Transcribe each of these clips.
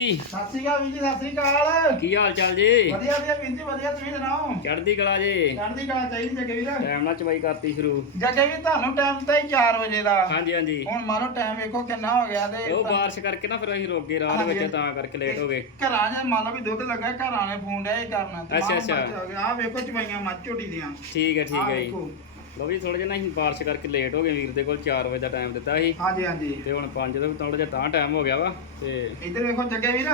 ਜੀ। ਸਤਿ ਸ਼੍ਰੀ ਅਕਾਲ ਵੀਰ ਜੀ ਸਤਿ ਸ਼੍ਰੀ ਅਕਾਲ। ਕੀ ਹਾਲ ਚਾਲ ਜੀ? ਵਧੀਆ ਵਧੀਆ ਵੀਰ ਜੀ ਵਧੀਆ ਤੁਸੀਂ ਸੁਣਾਓ? ਚੜ੍ਹਦੀ ਕਲਾ ਜੀ। ਚੜ੍ਹਦੀ ਕਲਾ ਚਾਹੀਦੀ ਜੱਗੇ ਵੀਰ। ਟਾਈਮ ਨਾਲ ਚਵਾਈ ਕਰਤੀ ਸ਼ੁਰੂ। ਜੱਗੇ ਵੀਰ ਤੁਹਾਨੂੰ ਟਾਈਮ ਤਾਂ ਹੀ 4 ਵਜੇ ਦਾ। ਹਾਂਜੀ ਹਾਂਜੀ। ਹੁਣ ਮਾਰੋ ਟਾਈਮ ਵੇਖੋ ਕਿੰਨਾ ਹੋ ਗਿਆ ਤੇ ਉਹ ਬਾਰਿਸ਼ ਕਰਕੇ ਨਾ ਫਿਰ ਅਸੀਂ ਰੁਕ ਗਏ ਰਾਹ ਦੇ ਹਾਂਜੀ। ਵਿੱਚ ਤਾਂ ਕਰਕੇ ਲੇਟ ਹੋ ਗਏ। ਘਰਾਂ 'ਚ ਮੰਨ ਲਓ ਵੀ ਦੁੱਧ ਲੱਗਾ ਘਰਾਂ ਨੇ ਫੋਨ ਡਿਆ ਕਰਨਾ। ਅੱਛਾ, ਅੱਛਾ। ਆਹ ਵੇਖੋ ਚਵਾਈਆਂ ਮੱਝ ਝੋਟੀ ਦੀਆਂ। ਠੀਕ ਹੈ ਠੀਕ ਹੈ ਜੀ। ਲੋ ਵੀ ਥੋੜਾ ਜਿਹਾ ਨਾ ਅਸੀਂ ਬਾਰਿਸ਼ ਕਰਕੇ ਲੇਟ ਹੋ ਗਏ ਵੀਰ ਦੇ ਕੋਲ 4 ਵਜੇ ਦਾ ਟਾਈਮ ਦਿੱਤਾ ਸੀ। ਹਾਂਜੀ ਹਾਂਜੀ। ਤੇ ਹੁਣ 5 ਦਾ ਥੋੜਾ ਜਿਹਾ ਤਾਂ ਟਾਈਮ ਹੋ ਗਿਆ ਵਾ ਤੇ ਇੱਧਰ ਵੇਖੋ ਜੱਗੇ ਵੀਰ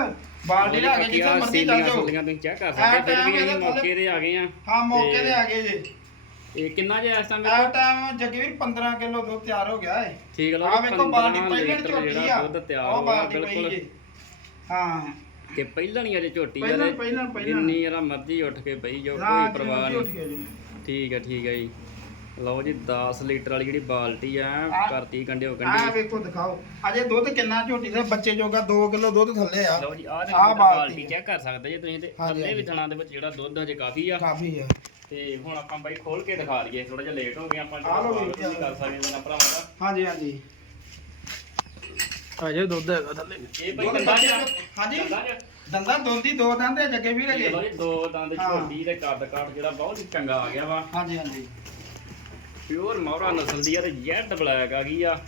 ਬਾਲਟੀ ਲਾ ਕੇ ਜਿੱਥੇ ਮਰਜ਼ੀ ਚੱਲ ਜਾਓ। ਤੁਸੀਂ ਚੈੱਕ ਕਰ ਸਕਦੇ ਫਿਰ ਵੀ ਅਸੀਂ ਮੌਕੇ ਤੇ ਆ ਗਏ ਆ ਹਾਂ ਮੌਕੇ ਤੇ- ਆ ਗਏ ਜੇ। ਇਹ ਕਿੰਨਾ ਜਿਹਾ ਇਸ ਟਾਈਮ ਆਹ ਟਾਈਮ ਜੱਗੇ ਵੀਰ 15 ਕਿਲੋ ਦੁੱਧ ਤਿਆਰ ਹੋ ਗਿਆ ਏ। ਠੀਕ ਹੈ ਲੋ ਆਹ ਵੇਖੋ ਬਾਲਟੀ ਪਹਿਲਾਂ ਝੋਟੀ ਆ। ਦੁੱਧ ਤਿਆਰ ਹੋ ਗਿਆ ਬਿਲਕੁਲ। ਹਾਂ। ਕਿ ਪਹਿਲਾਂ ਨਹੀਂ ਅਜੇ ਝੋਟੀ ਆ ਪਹਿਲਾਂ ਪਹਿਲਾਂ ਪਹਿਲਾਂ। ਜਿੰਨੀ ਜਰਾ ਮਰਜ਼ੀ ਉੱਠ ਕੇ ਬਈ ਜੋ ਕੋਈ ਪਰਵਾਹ ਨਹੀਂ। ਠੀਕ ਹੈ ਠੀਕ ਹੈ ਜੀ। ਲਓ ਜੀ 10 ਲੀਟਰ ਵਾਲੀ ਜਿਹੜੀ ਬਾਲਟੀ ਆ ਆਹ- ਕਰਤੀ ਕੰਡਿਓ ਆਹ ਕੰਡੀ ਵੇਖੋ ਦਿਖਾਓ। ਅਜੇ ਦੁੱਧ ਕਿੰਨਾ ਝੋਟੀ ਦੇ ਬੱਚੇ ਜੋਗਾ 2 ਕਿਲੋ ਦੁੱਧ ਥੱਲੇ ਆ। ਲਓ ਜੀ ਆਹ ਤੇ ਆਹ ਬਾਲਟੀ ਬਾਲਟੀ ਚੈੱਕ ਕਰ ਸਕਦੇ ਜੇ ਤੁਸੀਂ ਤੇ ਹਾਂਜੀ, ਥੱਲੇ ਵੀ ਹਾਂਜੀ। ਥਣਾ ਦੇ ਵਿੱਚ ਜਿਹੜਾ ਦੁੱਧ ਹਜੇ ਕਾਫੀ ਆ। ਕਾਫੀ ਆ। ਤੇ ਹੁਣ ਆਪਾਂ ਬਾਈ ਖੋਲ ਕੇ ਦਿਖਾ ਲਈਏ ਥੋੜਾ ਜਿਹਾ ਲੇਟ ਹੋ ਗਏ ਆਪਾਂ ਆਹ ਲਓ ਵੀਰ ਜੀ, ਨਹੀਂ ਕਰ ਸਕਦੇ ਇਹਨਾਂ ਭਰਾਵਾਂ ਦਾ। ਹਾਂਜੀ ਹਾਂਜੀ। ਅਜੇ ਦੁੱਧ ਹੈਗਾ ਥੱਲੇ। ਇਹ ਬਾਈ ਦੁੱਧ ਦੰਦਾਂ ਚ ਹਾਂਜੀ। ਦੰਦਾਂ ਚ ਦੰਦਾਂ ਦੋਂਦੀ ਦੋ ਦੰਦ ਆ ਜੱਗੇ ਵੀਰ ਅਜੇ। ਲਓ ਜੀ ਦੋ ਦੰਦ ਹਾਂ। ਝੋਟੀ ਦੇ ਕੱਦ ਕਾਠ ਜਿਹੜਾ ਬਹੁਤ ਹੀ ਚੰਗਾ ਆ ਗਿਆ ਵਾ। ਹਾਂਜੀ ਹਾਂਜੀ। ਪਿਓਰ ਮੌਰਾ ਨਸਲ ਦੀ ਆ ਤੇ ਜੈਡ ਬਲੈਕ ਆ ਗਈ ਆ।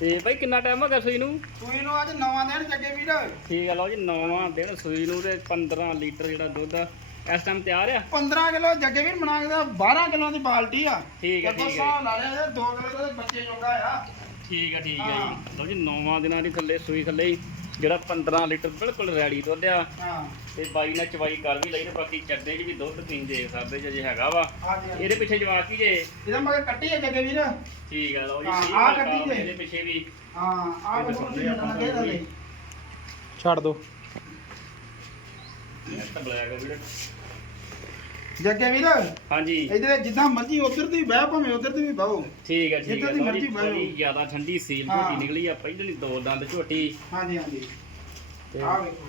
ਤੇ ਬਾਈ ਕਿੰਨਾ ਟਾਈਮ ਹੋ ਗਿਆ ਸੂਈ ਨੂੰ? ਸੂਈ ਨੂੰ ਅੱਜ ਨਵਾਂ ਦਿਨ ਜੱਗੇ ਵੀਰ। ਠੀਕ ਆ ਲਓ ਜੀ ਨੌਵਾਂ ਦਿਨ ਸੂਈ ਨੂੰ ਤੇ 15 ਲੀਟਰ ਜਿਹੜਾ ਦੁੱਧ ਆ ਇਸ ਟਾਈਮ ਤਿਆਰ ਆ? 15 ਕਿਲੋ ਜੱਗੇ ਵੀਰ ਬਣਾ ਕੇ ਦਾ 12 ਕਿਲੋ ਦੀ ਬਾਲਟੀ ਆ। ਠੀਕ ਆ ਠੀਕ ਆ ਲਾ ਲਿਆ 2 ਕਿਲੋ ਦੇ ਬੱਚੇ ਜੋਗਾ ਆ। ਠੀਕ ਆ ਠੀਕ ਆ। ਜੀ। ਲਓ ਜੀ ਨੌਵਾਂ ਦਿਨਾਂ ਦੀ ਥੱਲੇ ਸੂਈ ਥੱਲੇ ਹੀ। ਜਿਹੜਾ 15 ਲੀਟਰ ਬਿਲਕੁਲ ਰੈਡੀ ਦੁੱਧ ਆ। ਹਾਂ। ਤੇ ਬਾਈ ਨੇ ਚਵਾਈ ਕਰ ਵੀ ਲਈ ਤੇ ਬਾਕੀ ਚੱਡੇ 'ਚ ਵੀ ਦੁੱਧ ਪੀਣ ਦੇ ਸਕਦੇ ਜੇ ਹੈਗਾ ਵਾ। ਹਾਂਜੀ ਹਾਂਜੀ। ਇਹਦੇ ਪਿੱਛੇ ਜਵਾਕ ਕੀ ਜੇ। ਇਹਦਾ ਮਗਰ ਕੱਟੀ ਹੈ ਜੱਗੇ ਵੀਰ। ਠੀਕ ਆ ਲਓ ਜੀ ਹਾਂ, ਆਹ ਆ ਕੱਢੀ ਜੇ। ਇਹਦੇ ਪਿੱਛੇ ਵੀ। ਹਾਂ ਆਹ ਇਹ ਤਾਂ ਵੇਖੋ ਸਮਝੇ ਆਪਾਂ ਥੱਲੇ ਛੱਡ ਦੋ। ਇਹ ਬਲੈਕ ਆ ਵੀਰੇ। ਜੱਗੇ ਵੀਰ? ਹਾਂਜੀ। ਇਧਰ ਜਿੱਦਾਂ ਮਰਜ਼ੀ ਉਧਰ ਦੀ ਬਹਿ ਭਾਵੇਂ ਉਧਰ ਦੀ ਵੀ ਬਹੋ ਠੀਕ ਹੈ ਠੀਕ ਜਿੱਦਾਂ ਹੈ ਦੀ ਮਰਜ਼ੀ ਬਹਿ ਬੜੀ। ਜ਼ਿਆਦਾ ਠੰਡੀ ਸੀਲ ਹਾਂ। ਝੋਟੀ ਨਿਕਲੀ ਆ ਪਹਿਲੀ ਦੋ ਦੰਦ ਝੋਟੀ। ਹਾਂਜੀ ਹਾਂਜੀ। ਤੇ ਆਹ ਵੇਖੋ।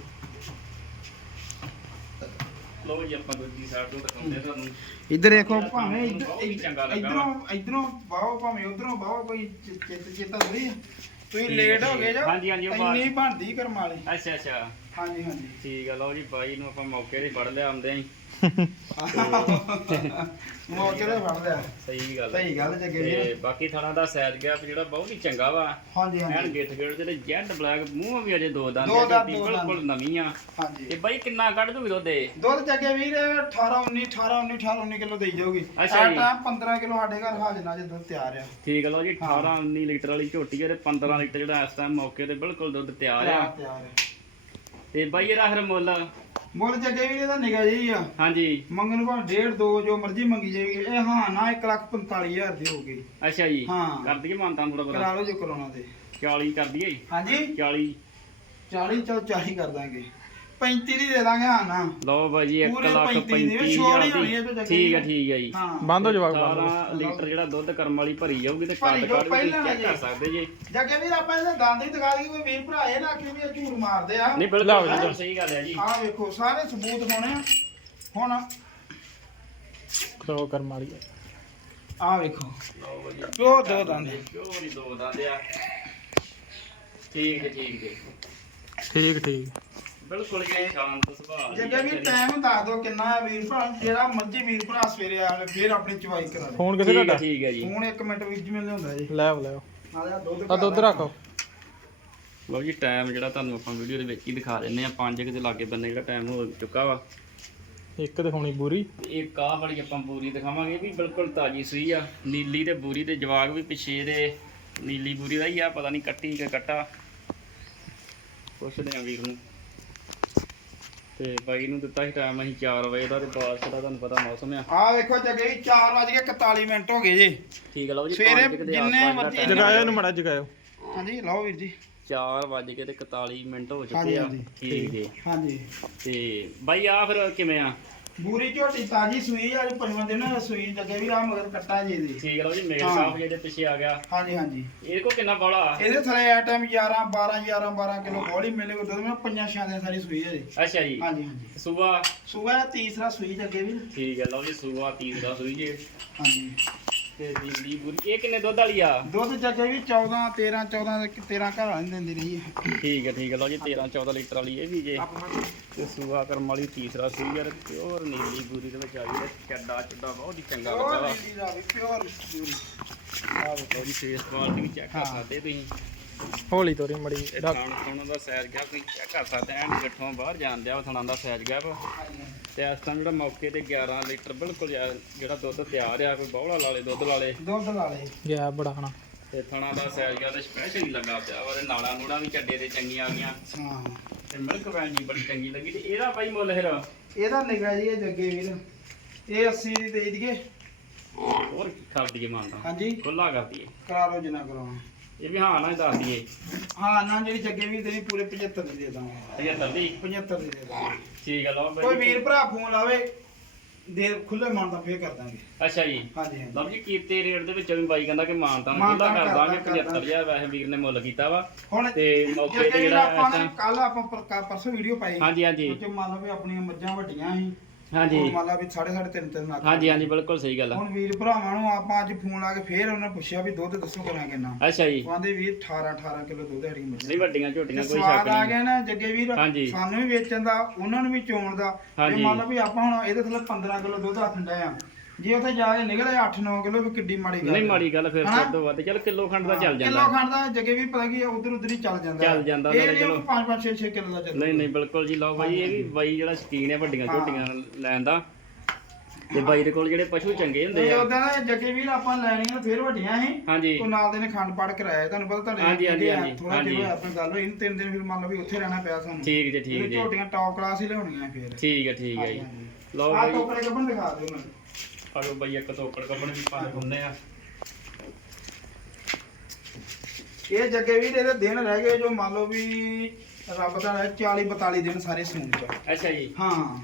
ਲਓ ਜੀ ਆਪਾਂ ਦੂਜੀ ਸਾਈਡ ਤੋਂ ਦਿਖਾਉਂਦੇ ਆ ਤੁਹਾਨੂੰ। ਇੱਧਰ ਦੇਖੋ ਭਾਵੇਂ ਤੁਹਾਨੂੰ ਬਹੁਤ ਹੀ ਚੰਗਾ ਲੱਗਾ ਇਧਰੋਂ ਇਧਰੋਂ ਬਾਹੋ ਭਾਵੇਂ ਉਧਰੋਂ ਬਾਹੋ ਕੋਈ ਚਿ- ਚਿੱਤ ਚੇਤਾ ਥੋੜੀ ਤੁਸੀਂ ਠੀਕ ਲੇਟ ਹੈ, ਗਏ ਜੋ ਹਾਂਜੀ, ਹਾਂਜੀ, ਉਹ ਬਾਤ- ਇੰਨੀ ਬਣਦੀ ਕਰਮ ਵਾਲੀ। ਅੱਛਾ ਅੱਛਾ। ਹਾਂਜੀ ਹਾਂਜੀ। ਠੀਕ ਆ ਲਓ ਜੀ ਬਾਈ ਨੂੰ ਆਪਾਂ ਮੌਕੇ ਤੇ ਫੜ ਲਿਆ ਆਉਂਦੇ ਆਂ ਮੌਕੇ ਤੇ ਫੜ ਲਿਆ ਸਹੀ ਗੱਲ ਸਹੀ ਗੱਲ ਜੱਗੇ ਤੇ ਵੀਰ ਬਾਕੀ ਥਾਣਾ ਦਾ ਸਾਈਜ਼ ਗੈਪ ਜਿਹੜਾ ਬਹੁਤ ਹੀ ਚੰਗਾ ਵਾ। ਹਾਂਜੀ ਐਨ ਹਾਂਜੀ ਗਿੱਠ ਗਿੱਠ ਜਿਹੜੇ ਜੈਡ ਬਲੈਕ ਮੂੰਹ ਵੀ ਅਜੇ ਦੋ ਦੰਦ ਦੋ ਆ, ਦੰਦ, ਝੋਟੀ ਦੋ ਬਿਲਕੁਲ ਦੰਦ। ਨਵੀਂ ਆ। ਹਾਂਜੀ। ਤੇ ਬਾਈ ਕਿੰਨਾ ਕੱਢ ਦੂਗੀ ਦੁੱਧ ਇਹ? ਦੁੱਧ ਜੱਗੇ ਵੀਰ 18 19 18 19 18 19 ਕਿਲੋ ਦੇਈ ਜਾਊਗੀ। ਅੱਛਾ ਜੀ। ਟਾਈਮ 15 ਕਿਲੋ ਸਾਡੇ ਘਰ ਹਾਜ਼ਨਾ ਜੇ ਦੁੱਧ ਤਿਆਰ ਆ। ਠੀਕ ਆ ਲਓ ਜੀ ਹਾਂ। 18 19 ਲੀਟਰ ਵਾਲੀ ਝੋਟੀ ਹੈ ਤੇ 15 ਲੀਟਰ ਜਿਹੜਾ ਇਸ ਟਾਈਮ ਮੌਕੇ ਤੇ ਬਿਲਕੁਲ ਦੁੱਧ ਤਿਆਰ ਆ। ਤਿਆਰ ਤਿਆਰ ਆ। ਤੇ ਬਾਈ ਇਹਦਾ ਫਿਰ ਮੁੱਲ? ਮੁੱਲ ਜੱਗੇ ਵੀਰ ਇਹਦਾ ਨਿਗਾ ਜੀ ਆ। ਹਾਂਜੀ। ਮੰਗਣ ਭਾਵੇਂ ਡੇਢ ਦੋ ਜੋ ਮਰਜ਼ੀ ਮੰਗੀ ਜਾਏਗੀ ਇਹ ਹਾਂ ਨਾ 1 ਲੱਖ 45000 ਦੀ ਹੋਊਗੀ ਅੱਛਾ ਜੀ। ਹਾਂ। ਕਰ ਦਈਏ ਮਾਨਤਾਂ ਥੋੜਾ ਕਰਾ ਬੜਾ ਲਓ ਜੋ ਕਰਾਉਣਾ ਤੇ। 40 ਕਰ ਦਈਏ। ਹਾਂਜੀ। 40 40 ਚਲੋ 40 ਕਰ ਦਾਂਗੇ। 35 ਦੀ ਦੇ ਦਾਂਗੇ ਹਾਂ ਨਾ। ਲਓ ਬਾਈ ਜੀ 1 ਪੂਰੇ ਲੱਖ 35 ਦੀ, 35 ਛੋੜ ਹੀ ਹੋਣੀ ਹੈ ਤੇ ਜੱਗੇ ਠੀਕ ਆ ਦੀ। ਠੀਕ ਆ ਜੀ। ਹਾਂ। ਬੰਦ ਹੋ ਜਵਾਬ 18 ਲੀਟਰ ਜਿਹੜਾ ਦੁੱਧ ਕਰਮ ਵਾਲੀ ਭਰੀ ਜਾਊਗੀ ਤੇ ਭਰੀ ਕੱਦ ਜਾਊ, ਵੀ ਪਹਿਲਾਂ ਚੈੱਕ ਕਰ ਜੀ। ਸਕਦੇ ਜੀ। ਜੱਗੇ ਵੀਰ ਆਪਾਂ ਇਹਦੇ ਦੰਦ ਹੀ ਦਿਖਾ ਦਈਏ ਕੋਈ ਵੀਰ ਭਰਾ ਇਹ ਨਾ ਆਖੇ ਵੀ ਇਹ ਝੂਠ ਮਾਰਦੇ ਆ। ਨਹੀਂ ਲਓ ਬਿਲਕੁਲ ਜੀ। ਬਿਲਕੁਲ ਸਹੀ ਗੱਲ ਹੈ ਜੀ। ਆਹ ਵੇਖੋ ਸਾਰੇ ਸਬੂਤ ਹੋਣੇ ਆ। ਹੁਣ ਕਰੋ ਕਰ ਮਾਰੀ ਆਹ ਵੇਖੋ ਲਓ ਬਾਈ ਜੀ। ਪਿਓ ਦੋ ਦੰਦ। ਕਿਉਂ ਨਹੀਂ ਦੋ ਦੰਦ ਆ। ਠੀਕ ਠੀਕ ਠੀਕ ਠੀਕ। ਬਿਲਕੁਲ ਜੀ ਸ਼ਾਂਤ ਸੁਭਾਅ ਜੱਗੇ ਵੀਰ ਟਾਈਮ ਦੱਸ ਦਿਓ ਕਿੰਨਾ ਹੈ ਵੀਰ ਭਰਾ ਜਿਹੜਾ ਮਰਜ਼ੀ ਵੀਰ ਭਰਾ ਸਵੇਰੇ ਆਵੇ ਫਿਰ ਆਪਣੀ ਚਵਾਈ ਕਰਾ ਦੇ ਫੋਨ ਕਿੱਥੇ ਠੀਕ ਹੈ ਤੁਹਾਡਾ? ਠੀਕ ਹੈ ਜੀ। ਹੁਣ 1 ਮਿੰਟ ਵਿੱਚ ਮਿਲ ਹੁੰਦਾ ਜੀ। ਲੈ ਆਓ, ਲੈ ਆਓ। ਨਾਲੇ ਆਹ ਦੁੱਧ ਆ ਦੁੱਧ ਰੱਖੋ। ਲਓ ਜੀ ਟਾਈਮ ਜਿਹੜਾ ਤੁਹਾਨੂੰ ਆਪਾਂ ਵੀਡੀਓ ਦੇ ਵਿੱਚ ਹੀ ਦਿਖਾ ਦਿੰਨੇ ਆ 5 ਕਿਤੇ ਲਾਗੇ ਬੰਨੇ ਜਿਹੜਾ ਟਾਈਮ ਹੋ ਚੁੱਕਾ ਵਾ। ਇੱਕ ਦਿਖਾਉਣੀ ਬੂਰੀ। ਤੇ ਇਹ ਕਾਹ ਵਾਲੀ ਆਪਾਂ ਬੂਰੀ ਦਿਖਾਵਾਂਗੇ ਵੀ ਬਿਲਕੁਲ ਤਾਜੀ ਸੂਈ ਆ। ਨੀਲੀ ਤੇ ਬੂਰੀ ਤੇ ਜਵਾਗ ਵੀ ਪਿੱਛੇ ਦੇ ਨੀਲੀ ਬੂਰੀ ਦਾ ਹੀ ਆ ਪਤਾ ਨਹੀਂ ਕੱਟੀ ਕਿ ਕੱਟਾ। ਪੁੱਛਦੇ ਆ ਵੀਰ ਨੂੰ। ਤੇ ਬਾਈ ਨੂੰ ਦਿੱਤਾ ਸੀ ਟਾਈਮ ਅਸੀਂ 4 ਵਜੇ ਦਾ ਤੇ ਬਾਰਿਸ਼ ਦਾ ਤੁਹਾਨੂੰ ਪਤਾ ਮੌਸਮ ਆ। ਆਹ ਵੇਖੋ ਜੱਗੇ ਜੀ 4 ਵਜ ਕੇ 41 ਮਿੰਟ ਹੋ ਗਏ ਜੀ। ਠੀਕ ਲਓ ਜੀ ਸਵੇਰੇ ਜਿੰਨੇ ਮਰਜ਼ੀ ਜਗਾਇਓ ਇਹਨੂੰ ਮੜਾ ਜਗਾਇਓ। ਹਾਂਜੀ ਲਓ ਵੀਰ ਜੀ। 4 ਵਜ ਕੇ ਤੇ 41 ਮਿੰਟ ਹੋ ਚੁੱਕੇ ਆ। ਠੀਕ ਜੀ। ਹਾਂਜੀ। ਤੇ ਬਾਈ ਆ ਫਿਰ ਕਿਵੇਂ ਆ? ਬੂਰੀ ਝੋਟੀ ਤਾਜੀ ਸੂਈ ਅੱਜ ਪੰਜਵਾਂ ਦਿਨ ਸੂਈ ਜੱਗੇ ਵੀਰ ਆ ਮਗਰ ਕੱਟਾ ਜੀ ਦੀ ਠੀਕ ਲਓ ਜੀ ਮੇਲ ਹਾਂ। ਸਾਹਿਬ ਜਿਹੜੇ ਪਿੱਛੇ ਆ ਗਿਆ। ਹਾਂਜੀ ਹਾਂਜੀ। ਇਹ ਕੋ ਕਿੰਨਾ ਬੋਲਾ ਇਹਦੇ ਥਲੇ ਆ ਟਾਈਮ 11 12 11 12 ਕਿਲੋ ਬੋਲੀ ਮਿਲੇ ਕੋ ਦੁੱਧ ਮੈਂ ਪੰਜਾਂ ਛਾਂ ਦੇ ਸਾਰੀ ਸੂਈ ਹੈ ਜੀ। ਅੱਛਾ ਜੀ। ਹਾਂਜੀ ਹਾਂਜੀ। ਸੂਬਾ ਸੂਆ ਤੀਸਰਾ ਸੂਈ ਜੱਗੇ ਵੀਰ ਠੀਕ ਹੈ ਲਓ ਜੀ ਸੂਬਾ ਤੀਸਰਾ ਸੂਈ ਜੀ। ਹਾਂਜੀ। ਤੇ ਨੀਲੀ ਬੂਰੀ। ਇਹ ਕਿੰਨੇ ਦੁੱਧ ਵਾਲੀ ਆ? ਦੁੱਧ ਜੱਗੇ ਵੀ 14 13 14 13 ਘਰ ਵਾਲੀ ਦਿੰਦੀ ਰਹੀ ਹੈ। ਠੀਕ ਹੈ ਠੀਕ ਹੈ। ਲਓ ਜੀ 13 14 ਲੀਟਰ ਵਾਲੀ ਇਹ ਵੀ ਜੇ। ਤੇ ਸੂਆ ਕਰਮ ਵਾਲੀ ਤੀਸਰਾ ਸੂਈ ਯਾਰ ਪਿਓਰ ਨੀਲੀ ਬੂਰੀ ਦੇ ਵਿੱਚ ਆ ਗਈ ਚੱਡਾ ਚੱਡਾ ਬਹੁਤ ਹੀ ਚੰਗਾ ਲੱਗਾ ਪਿਓਰ ਵਾ। ਨੀਲੀ ਦਾ ਵੀ ਪਿਓਰ ਪੂਰੀ ਆਹ ਵੇਖੋ ਜੀ ਫੇਸ ਕੁਆਲਿਟੀ ਵੀ ਚੈੱਕ ਕਰ। ਸਕਦੇ ਤੁਸੀਂ। ਹੌਲੀ ਤੋਰੀ ਮੜੀ ਖਾਣ ਖਾਣ ਦਾ ਸਾਈਜ਼ ਗਿਆ ਤੁਸੀਂ ਚੈੱਕ ਕਰ ਸਕਦੇ ਐਨ ਗੱਠੋਂ ਬਾਹਰ ਜਾਣ ਦਿਆ ਥਣਾ ਦਾ ਸਾਈਜ਼ ਗਿਆ ਤੇ ਇਸ ਟਾਈਮ ਜਿਹੜਾ ਮੌਕੇ ਤੇ 11 ਲੀਟਰ ਬਿਲਕੁਲ ਜਿਹੜਾ ਦੁੱਧ ਤਿਆਰ ਆ ਕੋਈ ਬੌਲਾ ਲਾਲੇ ਦੁੱਧ ਲਾਲੇ ਦੁੱਧ ਲਾ ਲੇ। ਗਿਆ ਬੜਾ ਹਣਾ। ਤੇ ਥਣਾ ਦਾ ਸਾਈਜ਼ ਗਿਆ ਤੇ ਸਪੈਸ਼ਲ ਹੀ ਲੱਗਾ ਪਿਆ ਵਾ ਤੇ ਨਾਲਾਂ ਨੂੜਾਂ ਵੀ ਚੱਡੇ ਦੇ ਚੰਗੀਆਂ ਆ ਗਈਆਂ। ਹਾਂ। ਤੇ ਮਿਲਕ ਵੈਨ ਜੀ ਬੜੀ ਚੰਗੀ ਲੱਗੀ ਤੇ ਇਹਦਾ ਬਾਈ ਮੁੱਲ ਫਿਰ? ਇਹਦਾ ਨਿਗਾ ਜੀ ਇਹ ਜੱਗੇ ਵੀਰ। ਇਹ 80 ਦੀ ਦੇ ਦਈਏ। ਹੋਰ ਕੀ ਕਰ ਦਈਏ ਮੰਨਦਾ ਹਾਂਜੀ। ਖੁੱਲਾ ਕਰ ਦਈਏ। ਕਰਾ ਲਓ ਜਿੰਨਾ ਕਰਾਉਣਾ। ਇਹ ਵੀ ਹਾਂ ਨਾ ਦੱਸ ਦਈਏ। ਹਾਂ ਨਾ ਜਿਹੜੀ ਜੱਗੇ ਵੀਰ ਦੇਣੀ ਪੂਰੇ 75 ਦੀ ਦੇ ਦਾਂਗੇ। 75 ਦੀ? 75 ਦੀ ਦੇ ਦਾਂਗੇ। ਠੀਕ ਆ ਲਓ ਕੋਈ ਵੀਰ ਭਰਾ ਫੋਨ ਲਾਵੇ ਦੇ ਖੁੱਲੇ ਮਨ ਦਾ ਫੇਰ ਕਰ ਦਾਂਗੇ। ਅੱਛਾ ਜੀ। ਹਾਂਜੀ ਲਓ ਜੀ ਕੀਤੇ ਰੇਟ ਦੇ ਵਿੱਚ ਵੀ ਬਾਈ ਕਹਿੰਦਾ ਕਿ ਮਾਨਤਾ ਖੁੱਲਾ ਮਾਨਤਾਨ ਕਰ ਦਾਂਗੇ ਦਾਂਗੇ, ਕਰ 75000 ਵੈਸੇ ਵੀਰ ਨੇ ਮੁੱਲ ਕੀਤਾ ਵਾ। ਤੇ ਮੌਕੇ ਤੇ ਜਿਹੜਾ ਆਪਾਂ ਨੇ ਕੱਲ ਆਪਾਂ ਪਰਸੋਂ ਵੀਡੀਓ ਪਾਈ ਹਾਂਜੀ ਹਾਂਜੀ। 'ਚ ਮੰਨ ਲਓ ਵੀ ਆਪਣੀਆਂ ਮੱਝਾਂ ਵੱਡੀਆਂ ਸੀ। ਹਾਂਜੀ। ਹੁਣ ਮੰਨ ਲਾ ਵੀ 3.5 ਤਿੰਨ ਤਿੰਨ ਲੱਖ। ਹਾਂਜੀ ਹਾਂਜੀ ਬਿਲਕੁਲ ਸਹੀ ਗੱਲ ਆ। ਹੁਣ ਵੀਰ ਭਰਾਵਾਂ ਨੂੰ ਆਪਾਂ ਅੱਜ ਫੋਨ ਲਾ ਕੇ ਫੇਰ ਉਹਨਾਂ ਪੁੱਛਿਆ ਵੀ ਦੁੱਧ ਦੱਸੋ ਕਿੰਨਾ ਕਿੰਨਾ। ਅੱਛਾ ਜੀ। ਉਹ ਆਂਦੇ ਵੀਰ 18 18 ਕਿਲੋ ਦੁੱਧ ਹੜੀ ਮੱਝ ਨਹੀਂ ਵੱਡੀਆਂ ਝੋਟੀਆਂ ਕੋਈ ਸਵਾਦ ਸ਼ੱਕ ਆ ਨਹੀਂ। ਗਿਆ ਨਾ ਜੱਗੇ ਵੀਰ ਹਾਂਜੀ। ਸਾਨੂੰ ਵੀ ਵੇਚਣ ਦਾ ਉਹਨਾਂ ਨੂੰ ਵੀ ਚੋਣ ਦਾ। ਹਾਂਜੀ। ਮੰਨ ਲਓ ਵੀ ਆਪਾਂ ਹੁਣ ਇਹਦੇ ਥੱਲੇ 15 ਕਿਲੋ ਦੁੱਧ ਡਿਆ ਆ। ਜੇ ਉੱਥੇ ਜਾ ਕੇ ਨਿਕਲੇ 8-9 ਕਿਲੋ ਵੀ ਕਿੱਡੀ ਮਾੜੀ ਗੱਲ ਨਹੀਂ। ਮਾੜੀ ਗੱਲ ਫਿਰ ਹਨਾ? ਸਭ ਤੋਂ ਵੱਧ। ਚਲ ਕਿਲੋ ਖੰਡ ਦਾ ਚੱਲ ਕਿਲੋ ਜਾਂਦਾ ਖੰਡ ਦਾ ਜੱਗੇ ਵੀ ਪਤਾ ਕੀ ਉਧਰ ਉਧਰ ਹੀ ਚੱਲ ਜਾਂਦਾ। ਚੱਲ ਜਾਂਦਾ ਇਹ ਨਾਲੇ ਨਹੀਂ ਚਲੋ। 5-5 6-6 ਕਿਲੋ ਦਾ ਚੱਲ ਨਹੀਂ ਨਹੀਂ ਬਿਲਕੁਲ ਜੀ ਲਓ ਬਾਈ ਇਹ ਵੀ ਬਾਈ ਜਿਹੜਾ ਸ਼ਕੀਨ ਹੈ ਵੱਡੀਆਂ। ਝੋਟੀਆਂ ਲੈਣ ਦਾ। ਤੇ ਬਾਈ ਦੇ ਕੋਲ ਜਿਹੜੇ ਪਸ਼ੂ ਚੰਗੇ ਹੁੰਦੇ ਤੇ ਆ ਉਦਾਂ ਦਾ ਜੱਗੇ ਵੀਰ ਆਪਾਂ ਲੈਣੀਆਂ ਫੇਰ ਵੱਡੀਆਂ ਸੀ। ਹਾਂਜੀ। ਉਹ ਨਾਲ ਦੇ ਨੇ ਖੰਡ ਪਾੜ ਕਰਾਇਆ ਤੁਹਾਨੂੰ ਪਤਾ ਤੁਹਾਡੇ ਹਾਂਜੀ, ਹਾਂਜੀ, ਹਾਂਜੀ, ਥੋੜਾ ਹਾਂਜੀ। ਜਿਹਾ ਆਪਣੀ ਗੱਲ ਹੋਈ ਤਿੰਨ ਦਿਨ ਫਿਰ ਮੰਨ ਲਓ ਵੀ ਉੱਥੇ ਰਹਿਣਾ ਪਿਆ ਸਾਨੂੰ। ਠੀਕ ਜੀ ਠੀਕ ਜੀ। ਝੋਟੀਆਂ ਟੌਪ ਕਲਾਸ ਹੀ ਲਿਆਉਣੀਆਂ ਫੇਰ। ਠੀਕ ਹੈ ਠੀਕ ਹੈ ਜੀ। ਲਓ ਆ ਬਾਈ। ਟੋਕਰੇ ਕੱਪਣ ਦਿਖਾ ਦਿਓ ਮੈਨੂੰ। ਆਲੋ ਬਾਈ ਇੱਕ ਤੋਕੜ ਕੱਪੜ ਵੀ ਪਾ ਹੁੰਦੇ ਆ। ਇਹ ਜੱਗੇ ਵੀਰ ਇਹਦੇ ਦਿਨ ਰਹਿ ਗਏ ਜੋ ਮੰਨ ਲਓ ਵੀ ਰੱਬ ਦਾ ਹੈ 40 42 ਦਿਨ ਸਾਰੇ ਸੂਣ ਚ। ਅੱਛਾ ਜੀ। ਹਾਂ।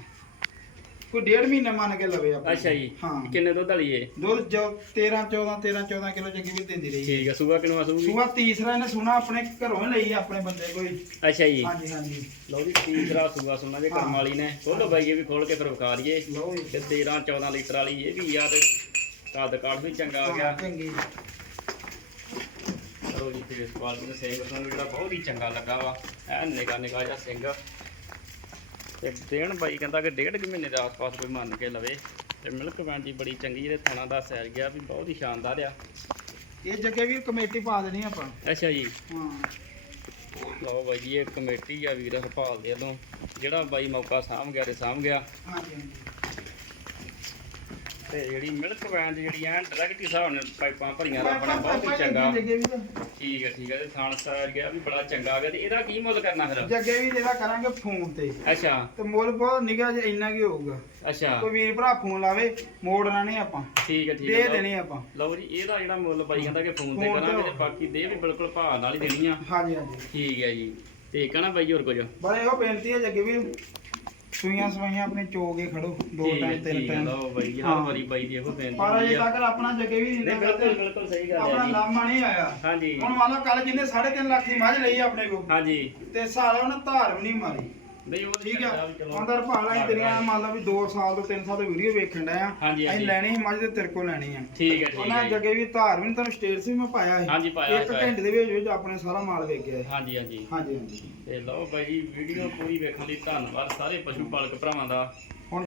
ਕੋਈ ਡੇਢ ਮਹੀਨੇ ਮੰਨ ਕੇ ਲਵੇ ਆਪਾਂ ਅੱਛਾ ਜੀ। ਹਾਂ। ਕਿੰਨੇ ਦੁੱਧ ਵਾਲੀ ਏ ਦੁੱਧ ਜੋ 13 14 13 14 ਕਿਲੋ ਜੱਗੇ ਵੀਰ ਦਿੰਦੀ ਰਹੀ। ਠੀਕ ਆ ਸੂਆ ਕਿਨੂੰ ਆਸੂਗੀ ਸੂਆ ਤੀਸਰਾ ਇਹਨੇ ਸੁਣਾ ਆਪਣੇ ਘਰੋਂ ਹੀ ਲਈ ਆਪਣੇ ਬੰਦੇ ਕੋਈ। ਅੱਛਾ ਜੀ। ਹਾਂਜੀ ਹਾਂਜੀ। ਲਓ ਜੀ ਤੀਸਰਾ ਸੂਆ ਸੁਣਾ ਜੇ ਕਰਮ ਵਾਲੀ ਨੇ। ਖੋਲੋ ਬਾਈ ਇਹ ਵੀ ਖੋਲ ਕੇ ਫਿਰ ਵਿਖਾ ਦਈਏ ਲਓ ਜੀ। ਤੇ 13 14 ਲੀਟਰ ਵਾਲੀ ਇਹ ਵੀ ਆ ਤੇ ਕੱਦ ਕਾਠ ਵੀ ਚੰਗਾ ਆ ਗਿਆ। ਚੰਗੀ। ਚਲੋ ਜੀ ਫੇਸ ਕੁਆਲਿਟੀ ਦਾ ਸਿੰਘ ਸਾਨੂੰ ਜਿਹੜਾ ਬਹੁਤ ਹੀ ਚੰਗਾ ਲੱਗਾ ਵਾ। ਐ ਨਿਗਾ ਨਿਗਾ ਜਿਹਾ ਸਿੰਘ। ਤੇ ਦੇਣ ਬਾਈ ਕਹਿੰਦਾ ਕਿ ਡੇਢ ਕੁ ਮਹੀਨੇ ਦੇ ਆਸ-ਪਾਸ ਕੋਈ ਮੰਨ ਕੇ ਲਵੇ। ਤੇ ਮਿਲਕ ਵੈਨ ਦੀ ਬੜੀ ਚੰਗੀ ਇਹਦੇ ਥਣਾ ਦਾ ਸੈਰ ਗਿਆ ਵੀ ਬਹੁਤ ਹੀ ਸ਼ਾਨਦਾਰ ਆ। ਇਹ ਜੱਗੇ ਵੀਰ ਕਮੇਟੀ ਪਾ ਦੇਣੀ ਆਪਾਂ। ਅੱਛਾ ਜੀ। ਹਾਂ। ਲਓ ਬਾਈ ਜੀ ਇਹ ਕਮੇਟੀ ਆ ਵੀਰ ਹਰਪਾਲ ਦੇ ਵੱਲੋਂ। ਜਿਹੜਾ ਬਾਈ ਮੌਕਾ ਸਾਂਭ ਗਿਆ ਤੇ ਸਾਂਭ ਗਿਆ। ਹਾਂਜੀ ਹਾਂਜੀ। ਤੇ ਜਿਹੜੀ ਮਿਲਕ ਵੈਨ ਦੀ ਜਿਹੜੀ ਐਨ ਡਾਇਰੈਕਟ ਹਿਸਾਬ ਨਾਲ ਪਾਈਪਾਂ ਭਰੀਆਂ ਦਾ ਬਣਾ ਬਹੁਤ ਹੀ ਚੰਗਾ। ਜੱਗੇ ਠੀਕ ਹੈ ਠੀਕ ਹੈ ਤੇ ਥਣ ਸਾਰ ਗਿਆ ਵੀ ਬੜਾ ਚੰਗਾ ਆ ਗਿਆ ਤੇ ਇਹਦਾ ਕੀ ਮੁੱਲ ਕਰਨਾ ਫਿਰ? ਜੱਗੇ ਵੀਰ ਇਹਦਾ ਕਰਾਂਗੇ ਫੋਨ ਤੇ। ਅੱਛਾ। ਤੇ ਮੁੱਲ ਬਹੁਤ ਨਿਗਾ ਜਿਹਾ ਇੰਨਾ ਕੀ ਹੋਊਗਾ। ਅੱਛਾ। ਕੋਈ ਵੀਰ ਭਰਾ ਫੋਨ ਲਾਵੇ ਮੋੜਨਾ ਨਹੀਂ ਆਪਾਂ। ਠੀਕ ਹੈ ਠੀਕ ਦੇ ਹੈ ਦੇਣੀ ਆਪਾਂ। ਲਓ ਜੀ ਇਹਦਾ ਜਿਹੜਾ ਮੁੱਲ ਬਾਈ ਕਹਿੰਦਾ ਕਿ ਫੋਨ ਤੇ ਕਰਾਂਗੇ ਤੇ। ਬਾਕੀ ਦੇ ਵੀ ਬਿਲਕੁਲ ਭਾਅ ਨਾਲ ਹੀ ਦੇਣੀ ਆ। ਹਾਂਜੀ ਹਾਂਜੀ। ਠੀਕ ਹੈ ਜੀ। ਤੇ ਕਹਣਾ ਬਾਈ ਹੋਰ ਕੁਝ? ਬੜੇ ਉਹ ਬੇਨਤੀ ਹੈ ਜੱਗੇ ਵੀਰ ਸੂਈਆਂ ਸਵਾਈਆਂ ਆਪਣੇ ਚੋਗੇ ਖੜੋ ਦੋ ਠੀਕ ਹੈ ਟਾਈਮ ਤਿੰਨ ਠੀਕ ਹੈ ਟਾਈਮ ਲਓ ਬਾਈ ਜੀ ਹਰ ਹਾਂ। ਵਾਰੀ ਬਾਈ ਦੀ ਇਹੋ ਬੇਨਤੀ ਪਰ ਹੁੰਦੀ ਅਜੇ ਆ। ਤੱਕ ਆਪਣਾ ਜੱਗੇ ਵੀਰ ਨਹੀਂ ਇੰਨਾ ਬਿਲਕੁਲ ਬਿਲਕੁਲ ਸਹੀ ਗੱਲ ਆਪਣਾ ਹੈ ਜੀ। ਲਾਮਾ ਨਹੀਂ ਆਇਆ। ਹਾਂਜੀ। ਹੁਣ ਮੰਨ ਲਓ ਕੱਲ ਜਿਹਨੇ 3.5 ਲੱਖ ਦੀ ਮੱਝ ਲਈ ਆਪਣੇ ਕੋਲ ਹਾਂਜੀ। ਤੇ ਸਾਲਾ ਉਹਨੇ ਧਾਰ ਵੀ ਨਹੀਂ ਮਾਰੀ। ਨਹੀਂ ਉਹ ਠੀਕ ਆ ਚੰਗਾ ਵੀ ਚਲੋ। ਅੰਦਰ ਭਾਲਾ ਹੀ ਤੇਰੀਆਂ ਮੰਨ ਲਾ ਵੀ 2 ਸਾਲ ਤੋਂ 3 ਸਾਲ ਤੋਂ ਵੀਡੀਓ ਵੇਖਣ ਡਿਆ ਆ ਹਾਂਜੀ, ਹਾਂਜੀ। ਅਸੀਂ ਲੈਣੀ ਸੀ ਮੱਝ ਤੇ ਤੇਰੇ ਕੋਲ ਲੈਣੀ ਆ ਠੀਕ ਹੈ ਠੀਕ ਉਹਨਾਂ ਹੈ ਜੀ। ਜੱਗੇ ਵੀ ਧਾਰ ਵੀ ਨੀ ਤੁਹਾਨੂੰ ਸਟੇਟਸ ਵੀ ਮੈਂ ਪਾਇਆ ਸੀ ਹਾਂਜੀ, ਪਾਇਆ, ਇੱਕ ਪਾਇਆ। ਘੰਟੇ ਦੇ ਵਿੱਚ ਵਿੱਚ ਆਪਣੇ ਸਾਰਾ ਮਾਲ ਵੇਚ ਗਿਆ ਸੀ। ਹਾਂਜੀ ਹਾਂਜੀ ਹਾਂਜੀ ਹਾਂਜੀ ਤੇ ਲਓ ਬਾਈ ਜੀ ਵੀਡੀਓ ਪੂਰੀ ਵੇਖਣ ਲਈ ਧੰਨਵਾਦ ਸਾਰੇ ਪਸ਼ੂ ਪਾਲਕ ਭਰਾਵਾਂ ਦਾ